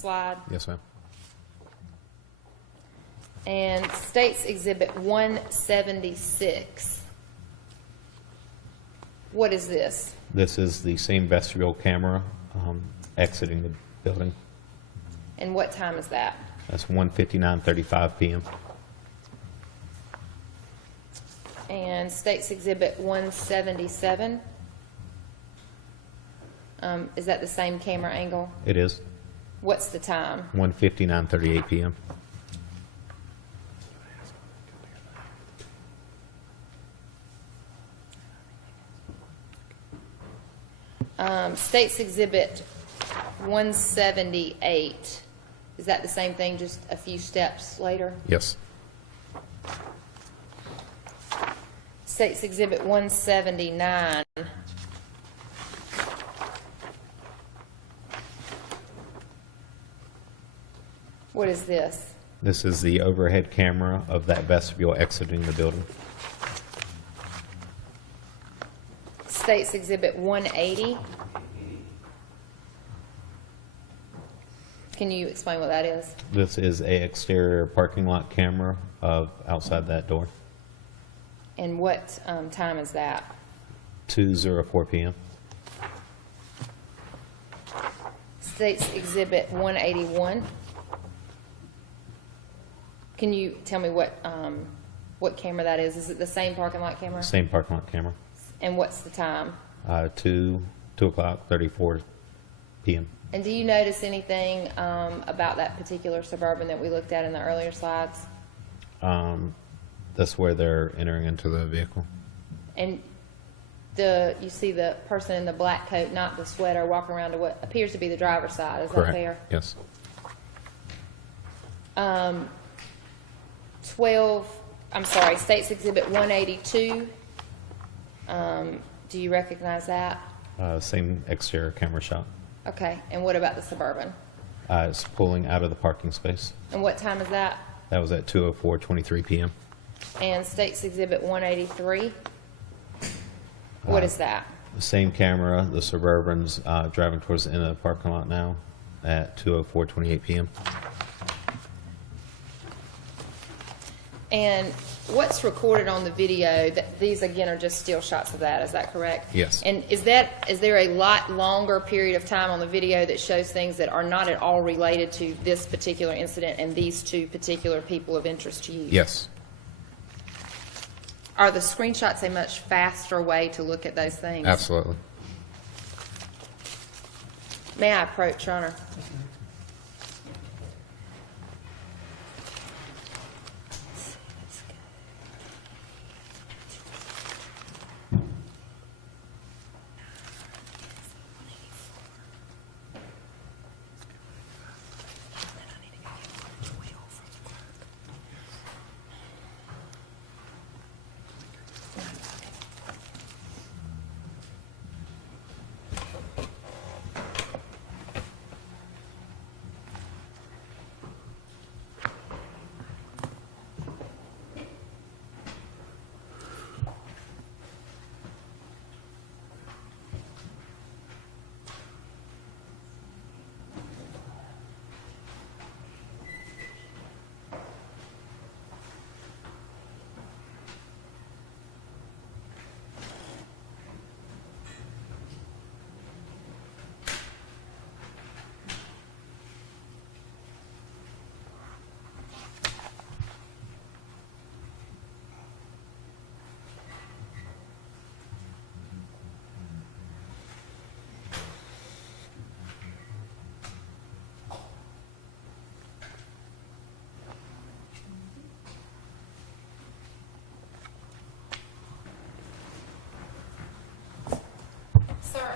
slide. Yes, ma'am. And State's Exhibit 176. What is this? This is the same vestibule camera exiting the building. And what time is that? That's 1:59:35 p.m. And State's Exhibit 177. Is that the same camera angle? It is What's the time? 1:59:38 p.m. State's Exhibit 178. Is that the same thing, just a few steps later? Yes. State's Exhibit 179. What is this? This is the overhead camera of that vestibule exiting the building. State's Exhibit 180. Can you explain what that is? This is a exterior parking lot camera of outside that door. And what time is that? 2:04 p.m. State's Exhibit 181. Can you tell me what camera that is? Is it the same parking lot camera? Same parking lot camera. And what's the time? 2:34 p.m. And do you notice anything about that particular Suburban that we looked at in the earlier slides? That's where they're entering into the vehicle. And you see the person in the black coat, not the sweater, walking around to what appears to be the driver's side. Is Correct. that fair? Yes. State's Exhibit 182. Do you recognize that? Same exterior camera shot. Okay. And what about the Suburban? It's pulling out of the parking space. And what time is that? That was at 2:04:23 p.m. And State's Exhibit 183. What is that? The same camera. The Suburban's driving towards the end of the parking lot now at 2:04:28 p.m. And what's recorded on the video, these again are just still shots of that, is that correct? Yes. And is there a lot longer period of time on the video that shows things that are not at all related to this particular incident and these two particular people of interest to you? Yes. Are the screenshots a much faster way to look at those things? Absolutely. May I approach, Your Honor?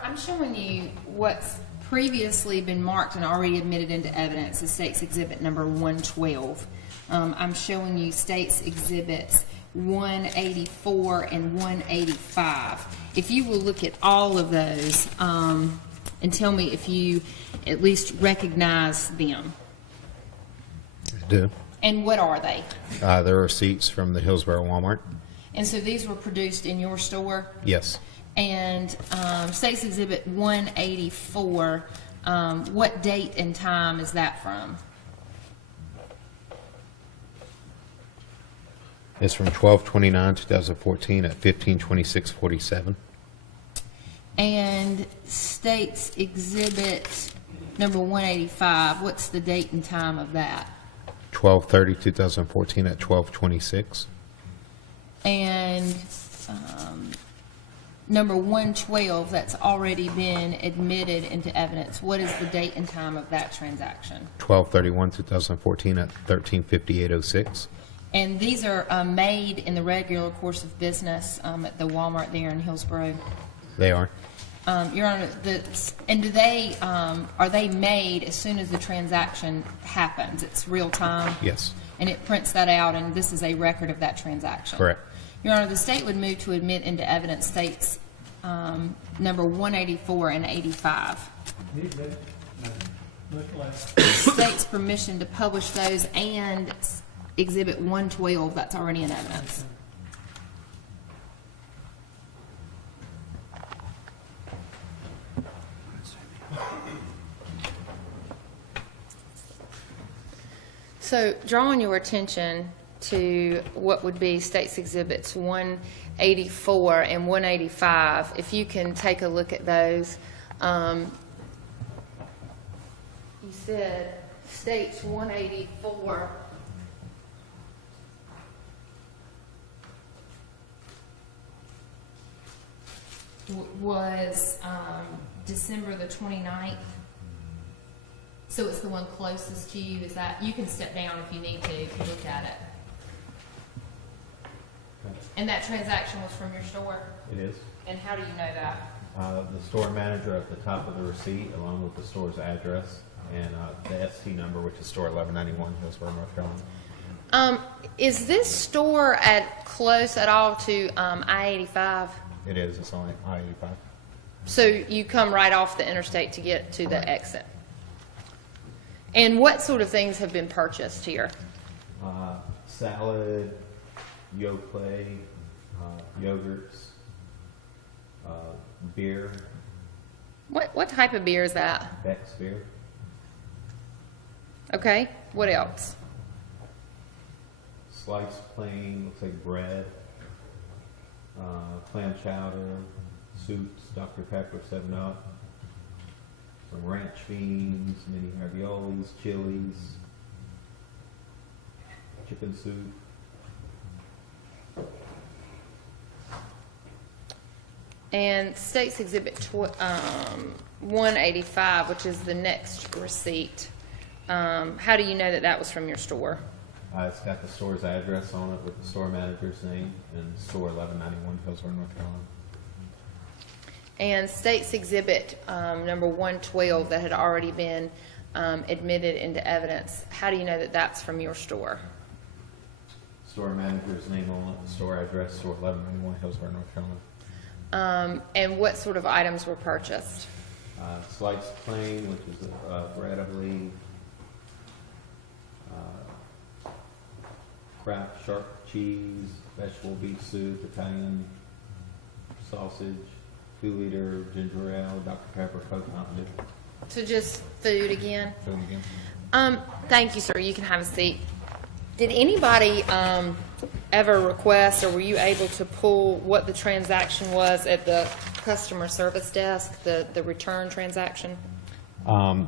I'm showing you what's previously been marked and already admitted into evidence as State's Exhibit number 112. I'm showing you State's Exhibits 184 and 185. If you will look at all of those and tell me if you at least recognize them. I do. And what are they? There are receipts from the Hillsborough Walmart. And so these were produced in your store? Yes. And State's Exhibit 184, What date and time is that from? It's from 12/29/2014 at 15:26:47. And State's Exhibit number 185, what's the date and time of that? 12/30/2014 at 12:26. And number 112, that's already been admitted into evidence. What is the date and time of that transaction? 12/31/2014 at 13:58:06. And these are made in the regular course of business at the Walmart there in Hillsborough. They are. Your Honor, and do they are they made as soon as the transaction happens? It's real time. Yes. And it prints that out, and this is a record of that transaction. Correct. Your Honor, the state would move to admit into evidence States number 184 and 85. State's permission to publish those and Exhibit 112 that's already in evidence. So, drawing your attention to what would be State's Exhibits 184 and 185, if you can take a look at those. You said State's 184 was December the 29th. So it's the one closest to you. Is that, you can step down if you need to look at it. And that transaction was from your store? It is. And how do you know that? The store manager at the top of the receipt, along with the store's address and the ST number, which is store 1191, Hillsborough, North Carolina. Is this store close at all to I-85? It is. It's on I-85. So you come right off the interstate to get to the exit. And what sort of things have been purchased here? Salad, Yoplait, yogurts, beer, What type of beer is that? Beck's beer, Okay. What else? sliced plain, looks like bread, clam chowder, soups, Dr. Pepper, 7-Up, some ranch beans, mini raviolis, chilies, chicken soup. And State's Exhibit 185, which is the next receipt. How do you know that that was from your store? It's got the store's address on it with the store manager's name and store 1191, Hillsborough, North Carolina. And State's Exhibit number 112 that had already been admitted into evidence, how do you know that that's from your store? Store manager's name on it, the store address, store 1191, Hillsborough, North Carolina. And what sort of items were purchased? Sliced plain, which is bread, I believe. Kraft sharp cheese, vegetable beef soup, Italian sausage, 2-liter ginger ale, Dr. Pepper, Coke Mountain Dew. So just food again? Food again. Thank you, sir. You can have a seat. Did anybody ever request, or were you able to pull what the transaction was at the customer service desk, the return transaction?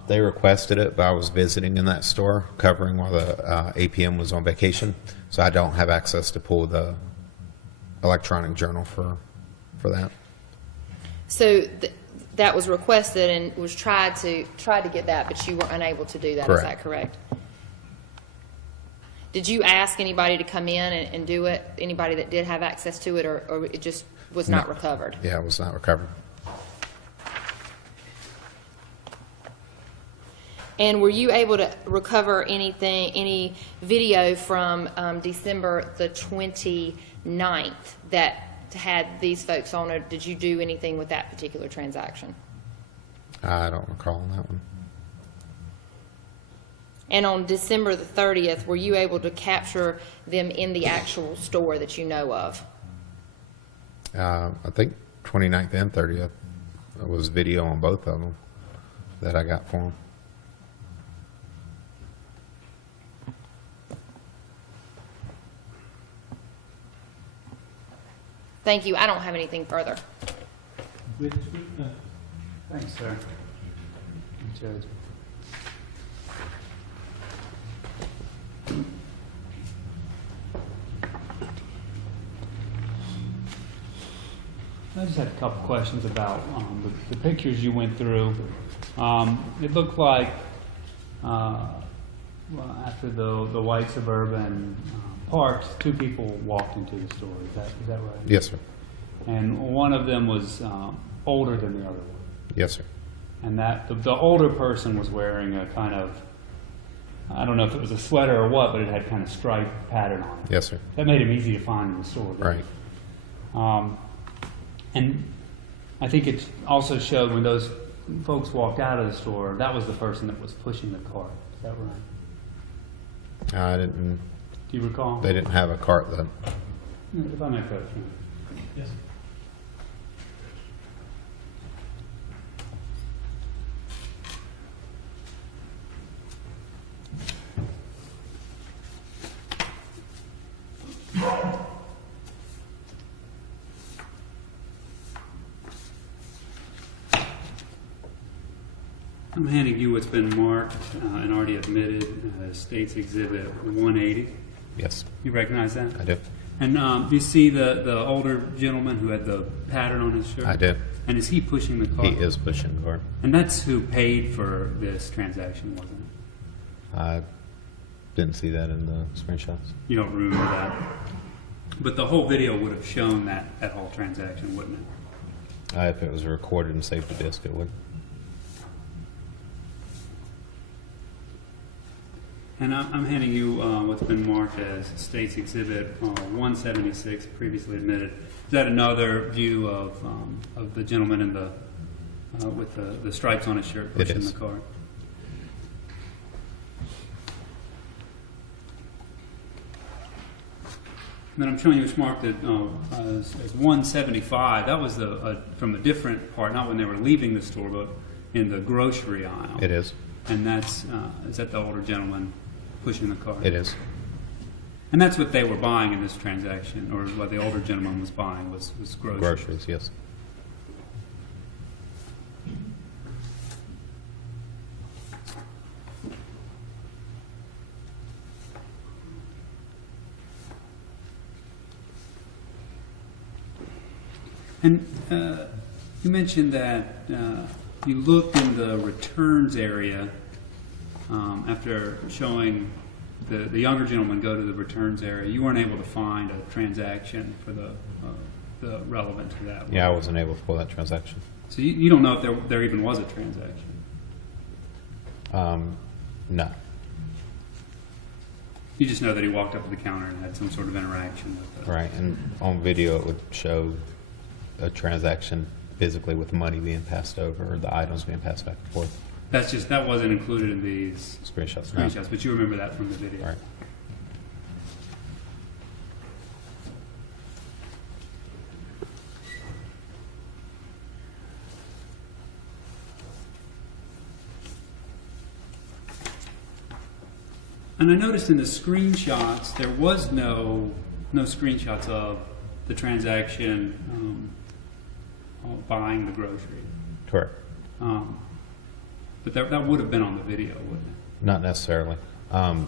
They requested it, but I was visiting in that store, covering while the APM was on vacation, so I don't have access to pull the electronic journal for that. So that was requested and was tried to get that, but you were unable to do that. Correct. Is that correct? Did you ask anybody to come in and do it? Anybody that did have access to it, or it just was not recovered? Yeah, it was not recovered. And were you able to recover any video from December the 29th that had these folks on it? Did you do anything with that particular transaction? I don't recall on that one. And on December the 30th, were you able to capture them in the actual store that you know of? I think 29th and 30th was video on both of them. that I got for him. Thank you. I don't have anything further. Thanks, sir. Judge. I just had a couple questions about the pictures you went through. It looked like well, after the white Suburban parked, two people walked into the store. Is that right? Yes, sir. And one of them was older than the other one. Yes, sir. And that the older person was wearing a kind of, I don't know if it was a sweater or what, but it had kind of striped pattern on it. Yes, sir. That made him easy to find in the store. Right. And I think it also showed when those folks walked out of the store, that was the person that was pushing the cart. Is that right? I didn't. Do you recall? They didn't have a cart then. If I may approach you. Yes. I'm handing you what's been marked and already admitted as State's Exhibit 180. Yes, You recognize that? I do. And do you see the older gentleman who had the pattern on his shirt? I do. And is he pushing the cart? He is pushing the cart. And that's who paid for this transaction, wasn't it? I didn't see that in the screenshots. You don't remember that. But the whole video would have shown that whole transaction, wouldn't it? If it was recorded and saved to disk, it would. And I'm handing you what's been marked as State's Exhibit 176, previously admitted. Is that another view of the gentleman in the with the stripes on his shirt It pushing is. the cart? And then I'm showing you what's marked as 175. That was from a different part, not when they were leaving the store, but in the grocery aisle. It is. And that's is that the older gentleman pushing the cart? It is. And that's what they were buying in this transaction, or what the older gentleman was buying was groceries. Groceries, yes. And you mentioned that you looked in the returns area after showing the younger gentleman go to the returns area. You weren't able to find a transaction for the relevant to that. Yeah, I wasn't able to pull that transaction. So you don't know if there even was a transaction. No. You just know that he walked up to the counter and had some sort of interaction with the Right, and on video it would show a transaction physically with money being passed over or the items being passed back and forth. That wasn't included in these Screenshots. No. screenshots, but you remember that from the video. Right. And I noticed in the screenshots there was no screenshots of the transaction buying the grocery. Correct. But that would have been on the video, wouldn't it? Not necessarily. The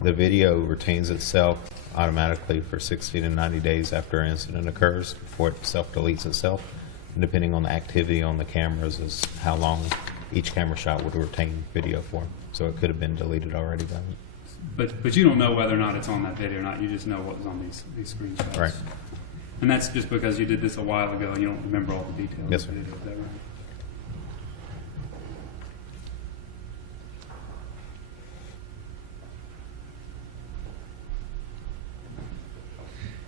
video retains itself automatically for 60 to 90 days after an incident occurs before it self-deletes itself. And depending on the activity on the cameras is how long each camera shot would retain video for. So it could have been deleted already by me. But you don't know whether or not it's on that video or not. You just know what was on these screenshots. Right. And that's just because you did this a while ago and you don't remember all the details Yes, of the sir. video. Is that right?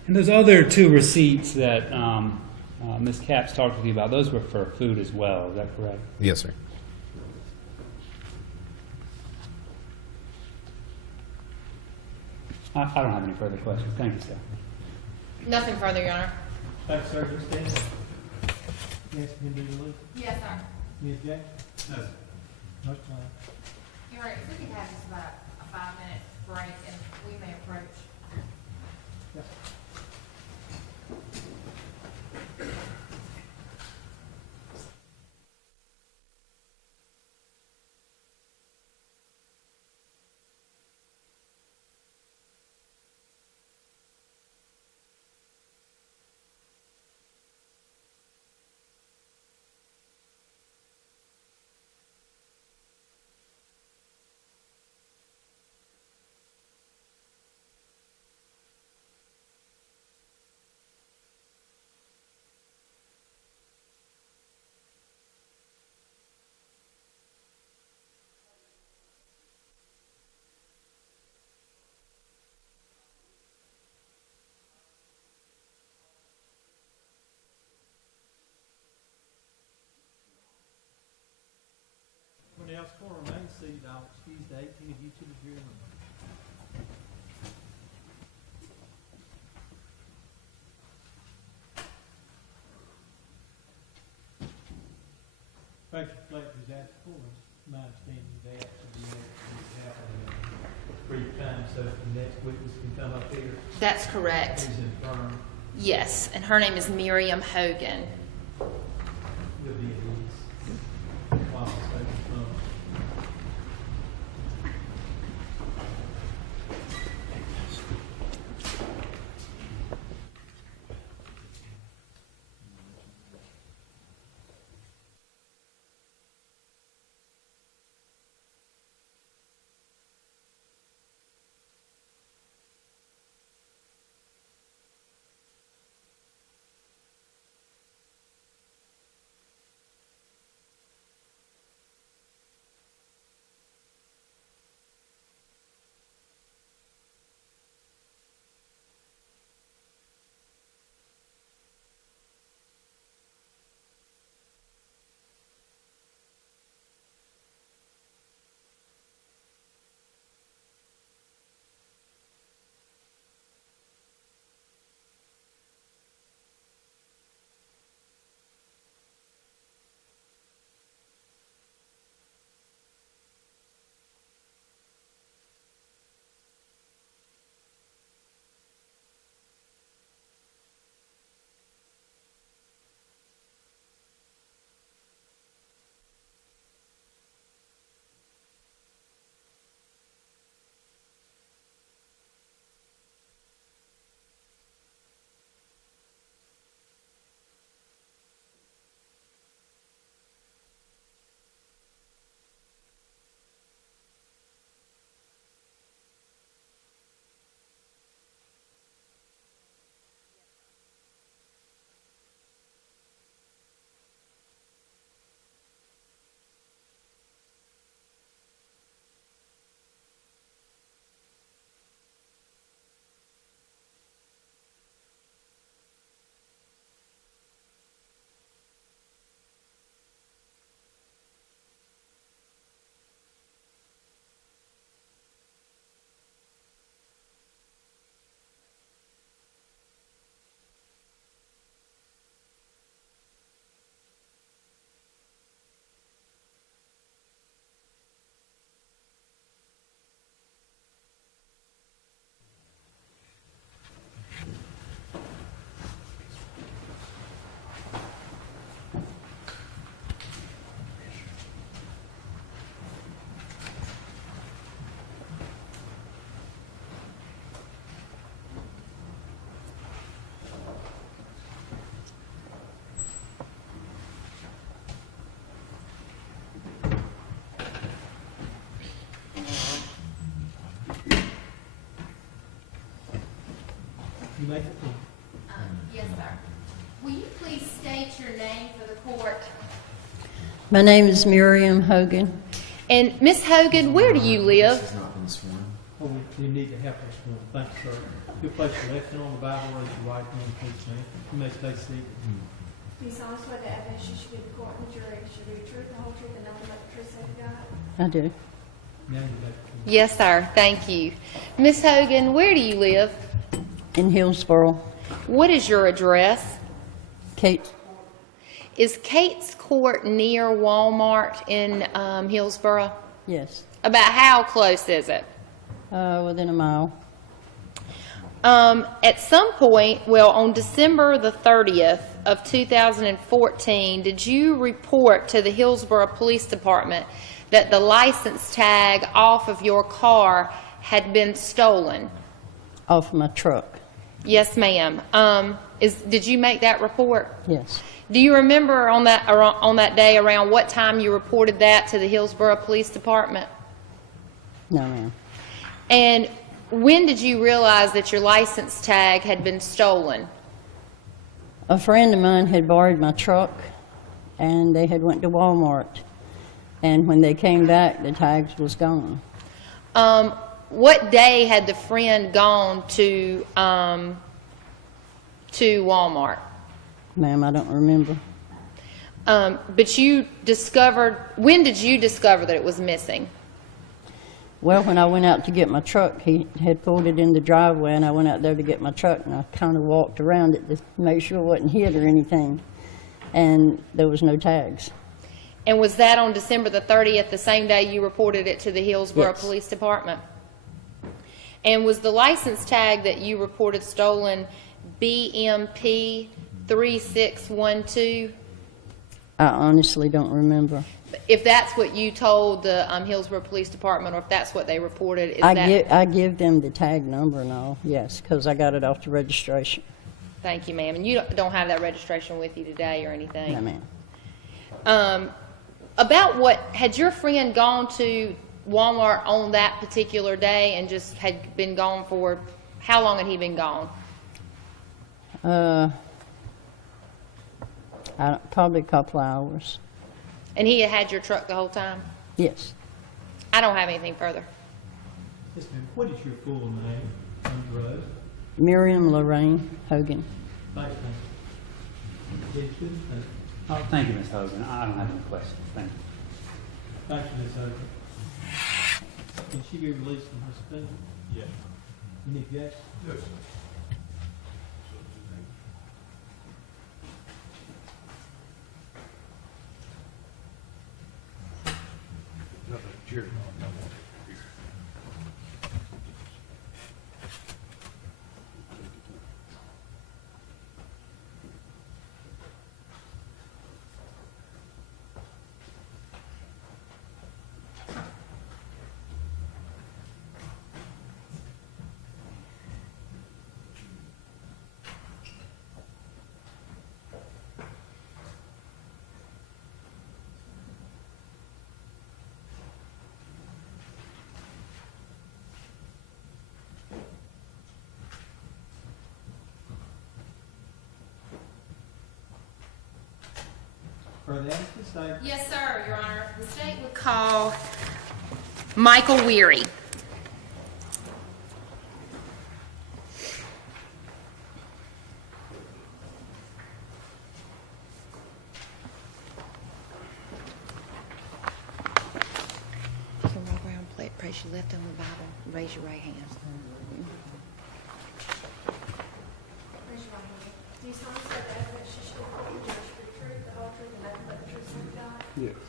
And those other two receipts that Ms. Capps talked with you about, those were for food as well. Is that correct? Yes, sir. I don't have any further questions. Thank you, sir. Nothing further, Your Honor. Thanks, sir. Ms. Davis? Yes, Ms. Lee? Yes, sir. Ms. Jack? No. That's fine. You're right, if we could have just about a 5-minute break and we may approach. Yep. When else will remain seated, I'll excuse the 18 of you to the jury room. Thank you, Fleck, is that for my understanding that should be happening in brief time, so the next witness can come up here. That's correct. Please confirm. Yes, and her name is Miriam Hogan. You'll be at ease. While the statement comes. You make it. Yes, sir. Will you please state your name for the court? My name is Miriam Hogan. And Miss Hogan, where do you live? She's not been sworn. Oh, you need to help us one. Thank you, sir. You'll place your left hand on the Bible, raise your right hand, please, ma'am. You may stay seated. Do you solemnly swear the evidence you should give the court and the jury should be the truth, the whole truth, and nothing but the truth, so help you God? I do. Now you may. Yes, sir. Thank you. Miss Hogan, where do you live? In Hillsboro. What is your address? Kate, Is Kate's Court near Walmart in Hillsborough? Yes, About how close is it? within a mile. At some point, well, on December the 30th of 2014, did you report to the Hillsborough Police Department that the license tag off of your car had been stolen? Off my truck. Yes, ma'am. Did you make that report? Yes. Do you remember on that day around what time you reported that to the Hillsborough Police Department? No, ma'am. And when did you realize that your license tag had been stolen? A friend of mine had borrowed my truck, and they had went to Walmart. And when they came back, the tags was gone. What day had the friend gone to Walmart? Ma'am, I don't remember. But you discovered, when did you discover that it was missing? Well, when I went out to get my truck, he had pulled it in the driveway, and I went out there to get my truck, and I kind of walked around it to make sure it wasn't hit or anything. And there was no tags. And was that on December the 30th, the same day you reported it to the Hillsborough Yes. Police Department? And was the license tag that you reported stolen BMP 3612? I honestly don't remember. If that's what you told the Hillsborough Police Department, or if that's what they reported, is I that... give them the tag number and all, yes, because I got it off the registration. Thank you, ma'am. And you don't have that registration with you today or anything? No, ma'am. About what, had your friend gone to Walmart on that particular day and just had been gone for, how long had he been gone? Probably a couple of hours. And he had had your truck the whole time? Yes. I don't have anything further. Yes, ma'am. What is your full name on the road? Miriam Lorraine Hogan. Thanks, ma'am. Yes, good. Oh, thank you, Ms. Hogan. I don't have any questions. Thank you. Thank you, Ms. Hogan. Can she be released from her suspension? Yes. Any objection? Yes. Nothing, cheers. Are they asked to stay? Yes, sir, Your Honor. The state would call Michael Weary. You can walk around, place your left on the Bible, and raise your right hand. Raise your right hand. Do you solemnly swear the evidence you should report the judge for the truth, the whole truth, and nothing but the truth, so help you God? Yes.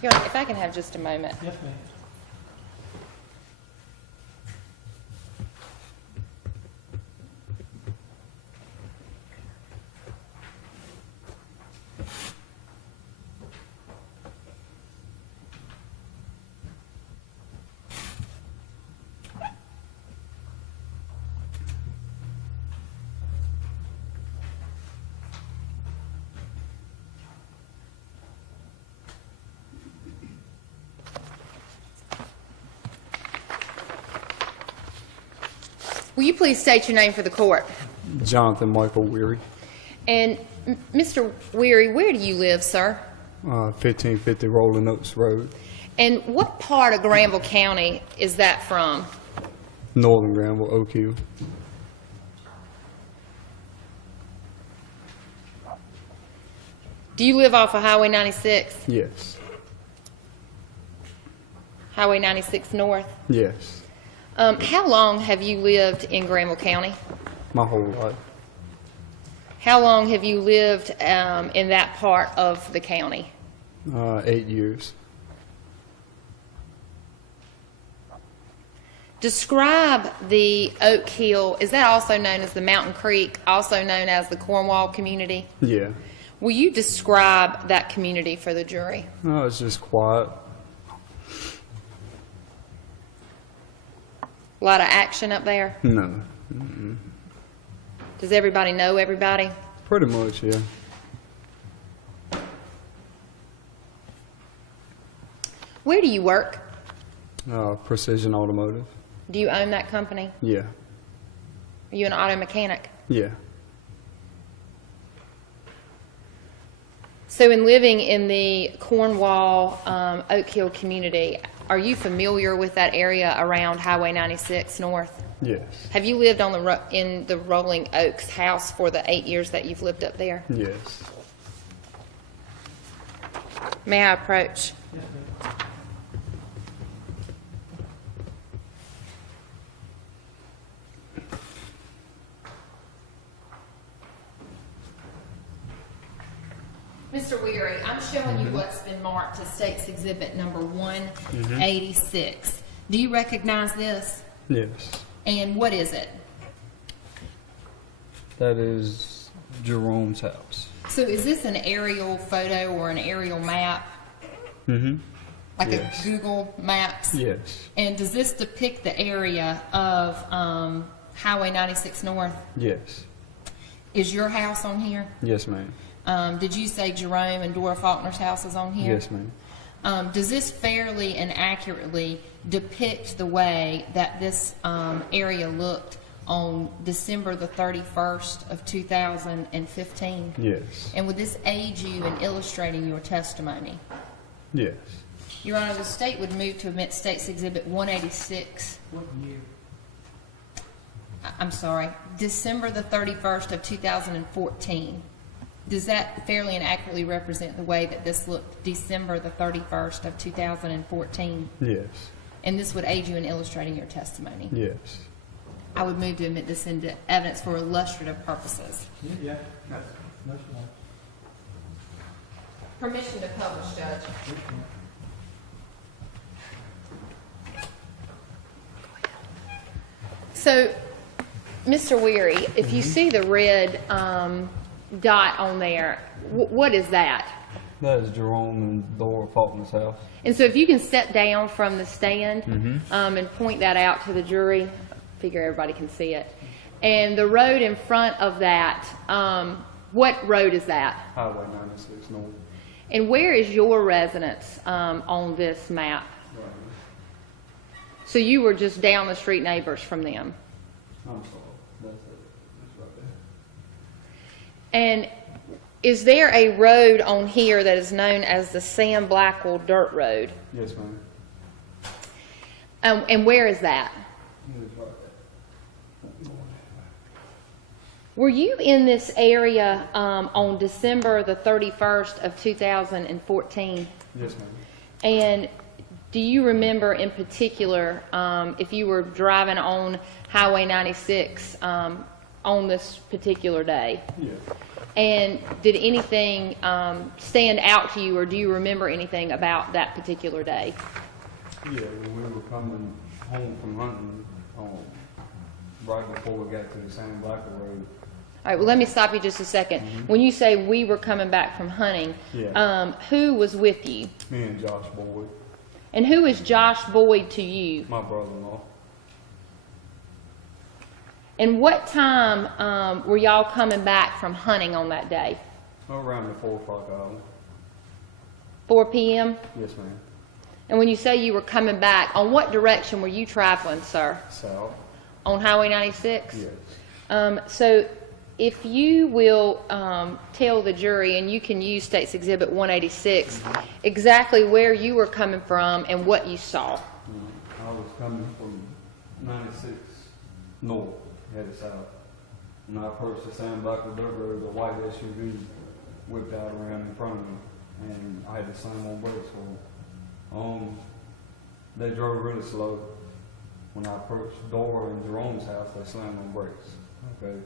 Your Honor, if I can have just a moment. Yes, ma'am. Will you please state your name for the court? Jonathan Michael Weary, And Mr. Weary, where do you live, sir? 1550 Rolling Oaks Road, And what part of Granville County is that from? Northern Granville, Oak Hill. Do you live off of Highway 96? Yes. Highway 96 North. Yes. How long have you lived in Granville County? My whole life. How long have you lived in that part of the county? 8 years. Describe the Oak Hill, is that also known as the Mountain Creek, also known as the Cornwall community? Yeah. Will you describe that community for the jury? No, it's just quiet. A lot of action up there? No. Does everybody know everybody? Pretty much, yeah. Where do you work? Precision Automotive. Do you own that company? Yeah. Are you an auto mechanic? Yeah. So in living in the Cornwall, Oak Hill community, are you familiar with that area around Highway 96 North? Yes. Have you lived on in the Rolling Oaks house for the 8 years that you've lived up there? Yes. May I approach? Mr. Weary, I'm showing you what's been marked as State's Exhibit number 186. Do you recognize this? Yes. And what is it? That is Jerome's house. So is this an aerial photo or an aerial map? Mm-hmm. Like Yes. a Google Maps? Yes. And does this depict the area of Highway 96 North? Yes. Is your house on here? Yes, ma'am. Did you say Jerome and Dora Faulkner's house is on here? Yes, ma'am. Does this fairly and accurately depict the way that this area looked on December the 31st of 2015? Yes. And would this aid you in illustrating your testimony? Yes. Your Honor, the state would move to admit State's Exhibit 186. What year? I'm sorry, December the 31st of 2014. Does that fairly and accurately represent the way that this looked December the 31st of 2014? Yes. And this would aid you in illustrating your testimony? Yes. I would move to admit this into evidence for illustrative purposes. Yeah, that's fine. Permission to publish, Judge. So, Mr. Weary, if you see the red dot on there, what is that? That is Jerome and Dora Faulkner's house. And so if you can step down from the stand and point that out to the jury, I figure everybody can see it. And the road in front of that, what road is that? Highway 96 North. And where is your residence on this map? Right. So you were just down the street neighbors from them. I'm sorry. That's it. That's right there. And is there a road on here that is known as the Sam Blackwell Dirt Road? Yes, ma'am. And where is that? It's right there. Were you in this area on December the 31st of 2014? Yes, ma'am. And do you remember in particular if you were driving on Highway 96 on this particular day? Yeah. And did anything stand out to you, or do you remember anything about that particular day? Yeah, when we were coming home from hunting, right before we got to the Sam Blackwell Road. All right, well, let me stop you just a second. When you say we were coming back from hunting, Yeah. who was with you? Me and Josh Boyd, And who is Josh Boyd to you? my brother-in-law. And what time were y'all coming back from hunting on that day? Around the 4 o'clock hour. 4 p.m.? Yes, ma'am. And when you say you were coming back, on what direction were you traveling, sir? South. On Highway 96? Yes. So if you will tell the jury, and you can use State's Exhibit 186, exactly where you were coming from and what you saw. I was coming from 96 north, headed south. And I approached the Sam Blackwell Dirt Road, the white SUV whipped out around in front of me, and I had to slam on brakes for it. They drove really slow. When I approached the door in Jerome's house, they slammed on brakes. Okay.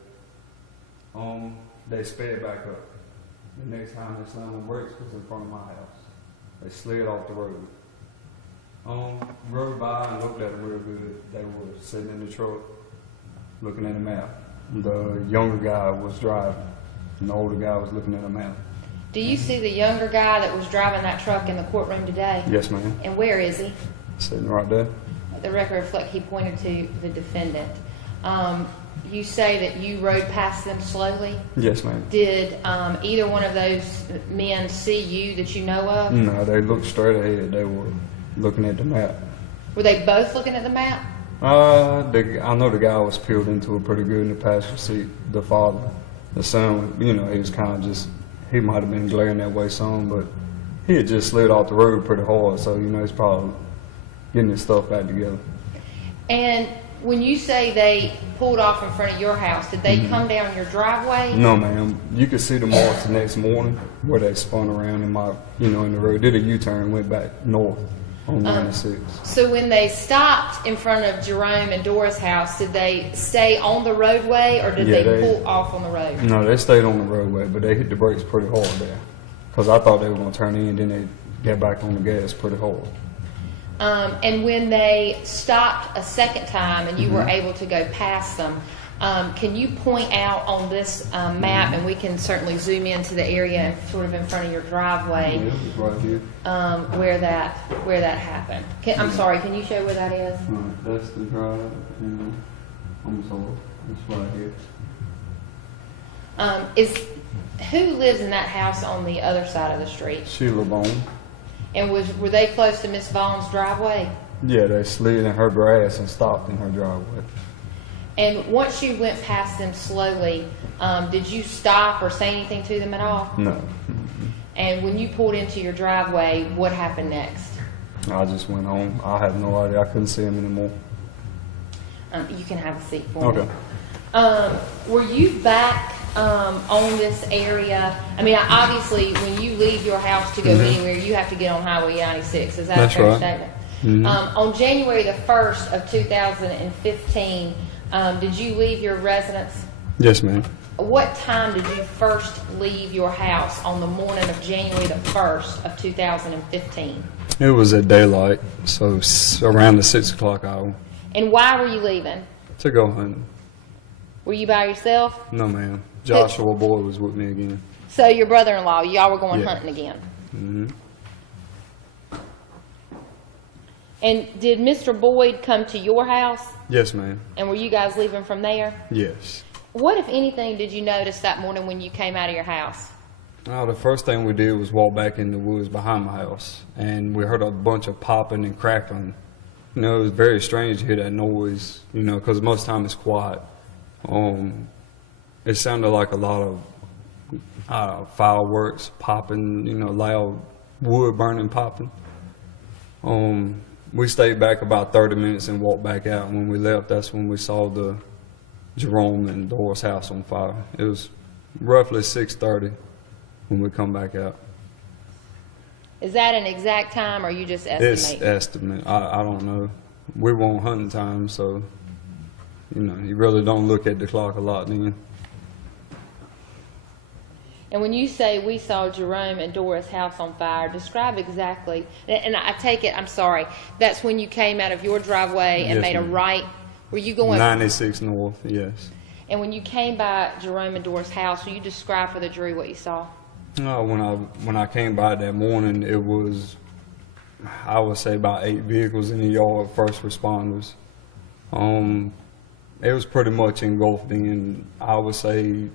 They sped back up. The next time they slammed on brakes was in front of my house. They slid off the road. Rode by and looked at them real good. They were sitting in the truck, looking at the map. The younger guy was driving, and the older guy was looking at the map. Do you see the younger guy that was driving that truck in the courtroom today? Yes, ma'am. And where is he? Sitting right there. The record reflect he pointed to the defendant. You say that you rode past them slowly. Yes, ma'am. Did either one of those men see you that you know of? No, they looked straight ahead. They were looking at the map. Were they both looking at the map? I know the guy was peeled into it pretty good in the passenger seat. The father, the son, he was kind of just, he might have been glaring that way some, but he had just slid off the road pretty hard, so he's probably getting his stuff back together. And when you say they pulled off in front of your house, did they come down your driveway? No, ma'am. You could see the marks the next morning where they spun around in my, in the road, did a U-turn, went back north on 96. So when they stopped in front of Jerome and Dora's house, did they stay on the roadway or did they pull off on the road? No, they stayed on the roadway, but they hit the brakes pretty hard there. Because I thought they were going to turn in, then they got back on the gas pretty hard. And when they stopped a second time and you were able to go past them, can you point out on this map, and we can certainly zoom into the area sort of in front of your driveway, Yeah, it was right here. where that happened? I'm sorry, can you show where that is? Right, that's the drive, and I'm sorry, it's right here. Who lives in that house on the other side of the street? Sheila Bone. And were they close to Miss Vaughn's driveway? Yeah, they slid in her grass and stopped in her driveway. And once you went past them slowly, did you stop or say anything to them at all? No. And when you pulled into your driveway, what happened next? I just went home. I had no idea. I couldn't see him anymore. You can have a seat for me. Okay. Were you back on this area? I mean, obviously, when you leave your house to go anywhere, you have to get on Highway 96. Is that That's a fair right. statement? On January the 1st of 2015, did you leave your residence? Yes, ma'am. What time did you first leave your house on the morning of January the 1st of 2015? It was at daylight, so around the 6 o'clock hour. And why were you leaving? To go hunting. Were you by yourself? No, ma'am. Joshua Boyd was with me again. So your brother-in-law, y'all were going Yeah. hunting again. Mm-hmm. And did Mr. Boyd come to your house? Yes, ma'am. And were you guys leaving from there? Yes. What, if anything, did you notice that morning when you came out of your house? The first thing we did was walk back in the woods behind my house, and we heard a bunch of popping and crackling. It was very strange to hear that noise, because most of the time it's quiet. It sounded like a lot of fireworks popping, loud wood burning popping. We stayed back about 30 minutes and walked back out. When we left, that's when we saw the Jerome and Dora's house on fire. It was roughly 6:30 when we come back out. Is that an exact time, or you just It's estimate? estimate. I don't know. We were on hunting time, so you really don't look at the clock a lot then. And when you say we saw Jerome and Dora's house on fire, describe exactly. And I take it, I'm sorry, that's when you came out of your driveway and Yes, made a ma'am. right. Were you going? 96 North, yes. And when you came by Jerome and Dora's house, will you describe for the jury what you saw? When I came by that morning, it was, I would say, about 8 vehicles in the yard, first responders. It was pretty much engulfed in. I would say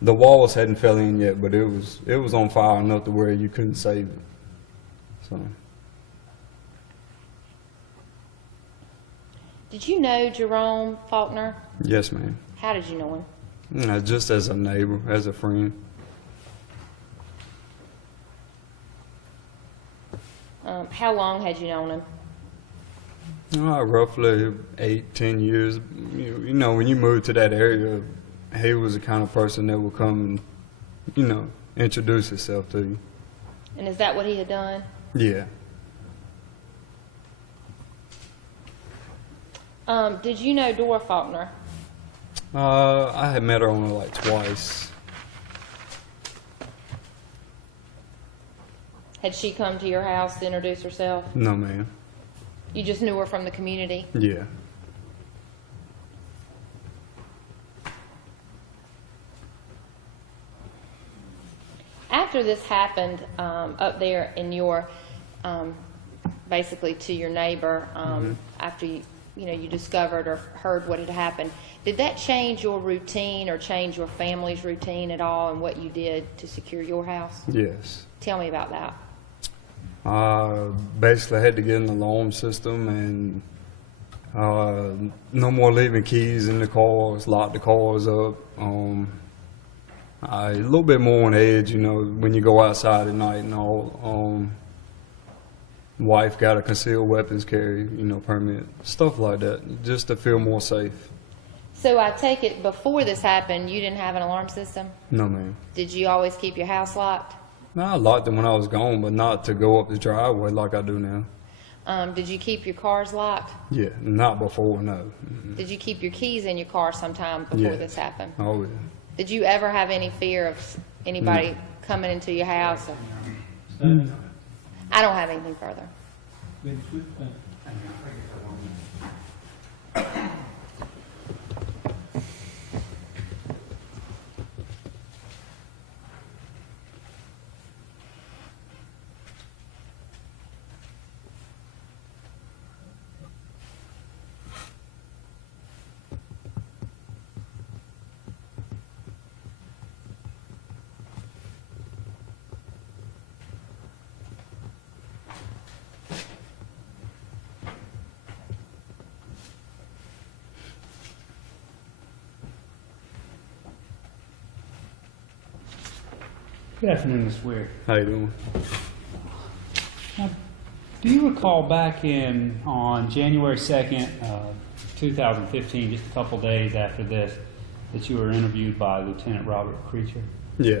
the walls hadn't fell in yet, but it was on fire enough to where you couldn't save it. So. Did you know Jerome Faulkner? Yes, ma'am. How did you know him? Just as a neighbor, as a friend. How long had you known him? Roughly 8-10 years. When you move to that area, he was the kind of person that would come and, introduce himself to you. And is that what he had done? Yeah. Did you know Dora Faulkner? I had met her only like twice. Had she come to your house to introduce herself? No, ma'am. You just knew her from the community? Yeah. After this happened up there in your, basically to your neighbor, after you discovered or heard what had happened, did that change your routine or change your family's routine at all and what you did to secure your house? Yes. Tell me about that. Basically, I had to get an alarm system and no more leaving keys in the cars, lock the cars up. A little bit more on edge, when you go outside at night and all. Wife got a concealed weapons carry, permit, stuff like that, just to feel more safe. So I take it before this happened, you didn't have an alarm system? No, ma'am. Did you always keep your house locked? No, I locked it when I was gone, but not to go up the driveway like I do now. Did you keep your cars locked? Yeah, not before, no. Did you keep your keys in your car sometime before this happened? Oh, yeah. Did you ever have any fear of anybody coming into your house? I don't have anything further. Been switched back. Good afternoon, Ms. Weir. How you doing? Now, do you recall back on January 2nd, 2015, just a couple days after this, that you were interviewed by Lieutenant Robert Creature? Yeah.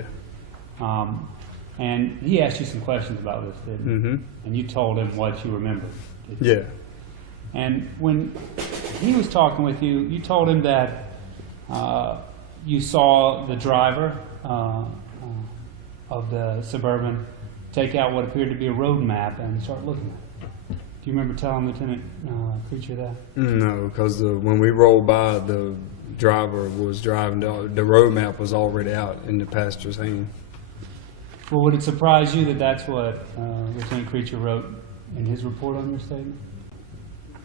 And he asked you some questions about this, didn't he? Mm-hmm. And you told him what you remembered. Yeah. And when he was talking with you, you told him that you saw the driver of the Suburban take out what appeared to be a road map and start looking at it. Do you remember telling Lieutenant Creature that? No, because when we rolled by, the driver was driving. The road map was already out in the passenger's hand. Well, would it surprise you that that's what Lieutenant Creature wrote in his report on your statement?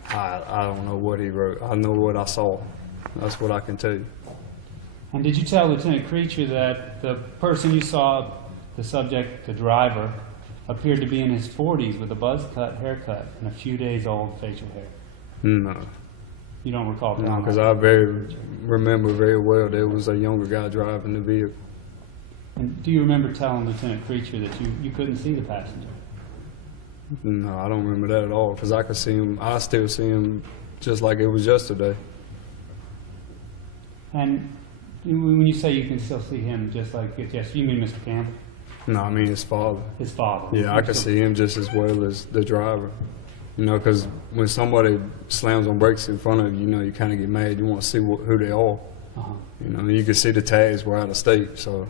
I don't know what he wrote. I know what I saw. That's what I can tell you. And did you tell Lieutenant Creature that the person you saw, the subject, the driver, appeared to be in his 40s with a buzz cut haircut and a few days old facial hair? No. You don't recall telling Because that? I remember very well there was a younger guy driving the vehicle. And do you remember telling Lieutenant Creature that you couldn't see the passenger? No, I don't remember that at all, because I could see him. I still see him just like it was yesterday. And when you say you can still see him just like it's yesterday, you mean Mr. Campbell? No, I mean his father. His father? Yeah, I could see him just as well as the driver. Because when somebody slams on brakes in front of you, you kind of get mad. You want to see who they are. Uh-huh. You can see the tags were out of state, so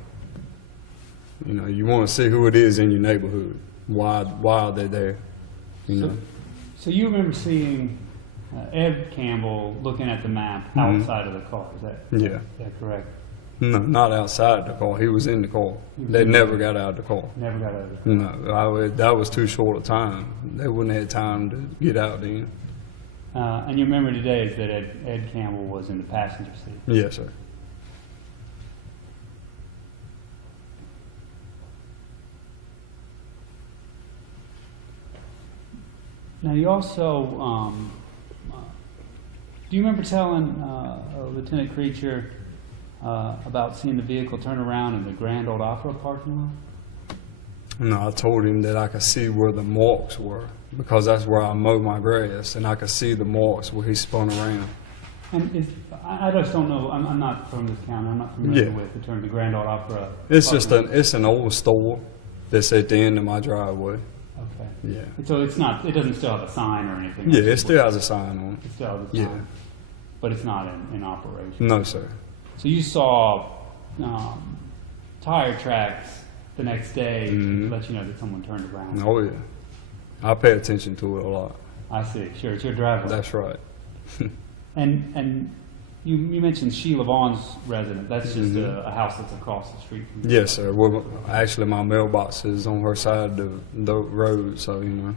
you want to see who it is in your neighborhood. Why they're there. So you remember seeing Ed Campbell looking at the map outside of the car? Is that correct? No, not outside the car. He was in the car. They never got out of the car. Never got out of the car. No, that was too short a time. They wouldn't have had time to get out then. And your memory today is that Ed Campbell was in the passenger seat? Yes, sir. Now you also, do you remember telling Lieutenant Creature about seeing the vehicle turn around in the Grand Ole Opera parking lot? No, I told him that I could see where the marks were, because that's where I mow my grass, and I could see the marks where he spun around. And I just don't know, I'm not from this county, I'm not familiar with the term, the Grand Ole Opera. It's an old store that's at the end of my driveway. Okay. Yeah. So it doesn't still have a sign or anything? Yeah, it still has a sign on it. It still has a Yeah. sign. but it's not in operation. No, sir. So you saw tire tracks the next day to let you know that someone turned around. Oh, yeah. I pay attention to it a lot. I see. Sure, it's your driveway. That's right. And you mentioned Sheila Vaughn's residence. That's just a house that's across the street from you. Yes, sir. Well, actually, my mailbox is on her side of the road, so, you know.